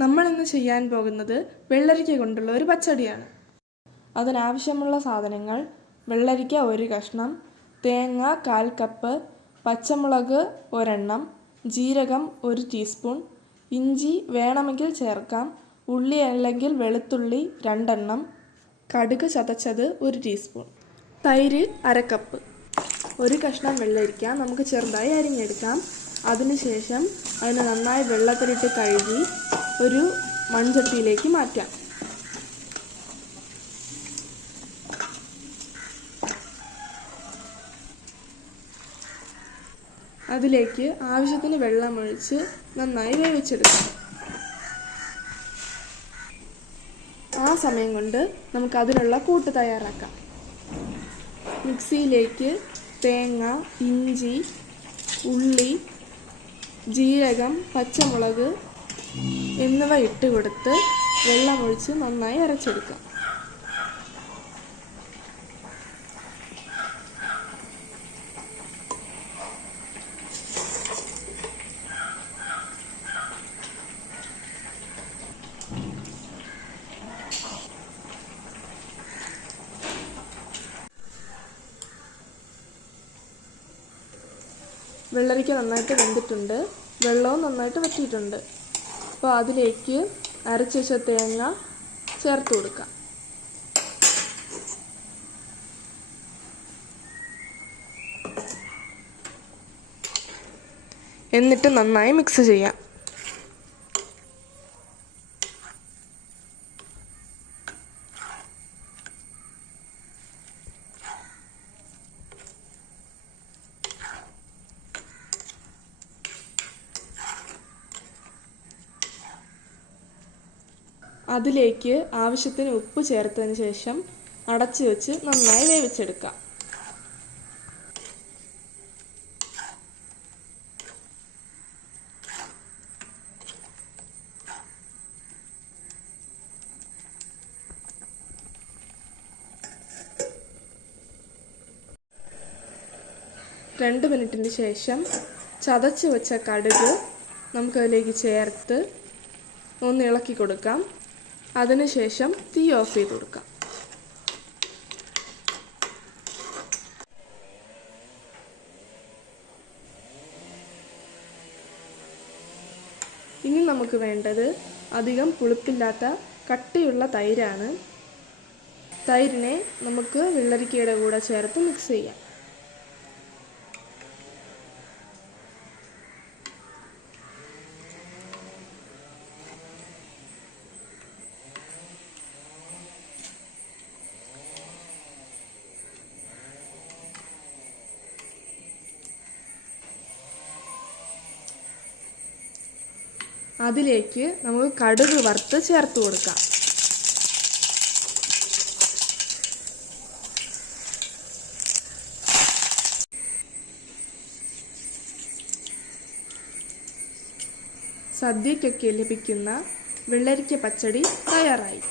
നമ്മളിന്ന് ചെയ്യാൻ പോകുന്നത് വെള്ളരിക്ക കൊണ്ടുള്ള ഒരു പച്ചടിയാണ്. അതിനാവശ്യമുള്ള സാധനങ്ങൾ: വെള്ളരിക്ക 1 കഷ്ണം, തേങ്ങ 1/4 കപ്പ്, പച്ചമുളക് 1 ജീരകം 1 ടീസ്പൂൺ, ഇഞ്ചി വേണമെങ്കിൽ ചേർക്കാം, ഉള്ളി അല്ലെങ്കിൽ വെളുത്തുള്ളി 2 കടുക് ചതച്ചത് 1 ടീസ്പൂൺ, തൈര് 1/2 കപ്പ്. 1 കഷ്ണം വെള്ളരിക്ക നമുക്ക് ചെറുതായി അരിഞ്ഞെടുക്കാം. അതിനുശേഷം അതിനെ നന്നായി വെള്ളത്തിലിട്ട് കഴുകി ഒരു മൺചട്ടിയിലേക്ക് മാറ്റാം. അതിലേക്ക് ആവശ്യത്തിന് വെള്ളമൊഴിച്ച് നന്നായി വേവിച്ചെടുക്കാം. ആ സമയം കൊണ്ട് നമുക്ക് അതിനുള്ള കൂട്ട് തയ്യാറാക്കാം. മിക്സിയിലേക്ക് തേങ്ങ, ഇഞ്ചി, ഉള്ളി, ജീരകം, പച്ചമുളക് എന്നിവ ഇട്ട് കൊടുത്ത് വെള്ളമൊഴിച്ച് നന്നായി അരച്ചെടുക്കാം. വെള്ളരിക്ക നന്നായിട്ട് വെന്തിട്ടുണ്ട്, വെള്ളവും നന്നായിട്ട് വറ്റിയിട്ടുണ്ട്. അപ്പോൾ അതിലേക്ക് അരച്ച് വെച്ച തേങ്ങ ചേർത്ത് കൊടുക്കാം. എന്നിട്ട് നന്നായി മിക്സ് ചെയ്യാം. അതിലേക്ക് ആവശ്യത്തിന് ഉപ്പ് ചേർത്തതിന് ശേഷം അടച്ചു വെച്ച് നന്നായി വേവിച്ചെടുക്കാം. രണ്ട് മിനിറ്റിന് ശേഷം ചതച്ച് വെച്ച കടുക് നമുക്കതിലേക്ക് ചേർത്ത് ഒന്ന് ഇളക്കി കൊടുക്കാം. അതിനുശേഷം തീ ഓഫ് ചെയ്ത് കൊടുക്കാം. ഇനി നമുക്ക് വേണ്ടത് അധികം പുളിപ്പില്ലാത്ത കട്ടിയുള്ള തൈരാണ്. തൈരിനെ നമുക്ക് വെള്ളരിക്കയുടെ കൂടെ ചേർത്ത് മിക്സ് ചെയ്യാം. അതിലേക്ക് നമുക്ക് കടുക് വറുത്ത് ചേർത്ത് കൊടുക്കാം. സദ്യക്കൊക്കെ ലഭിക്കുന്ന വെള്ളരിക്ക പച്ചടി തയ്യാറായി.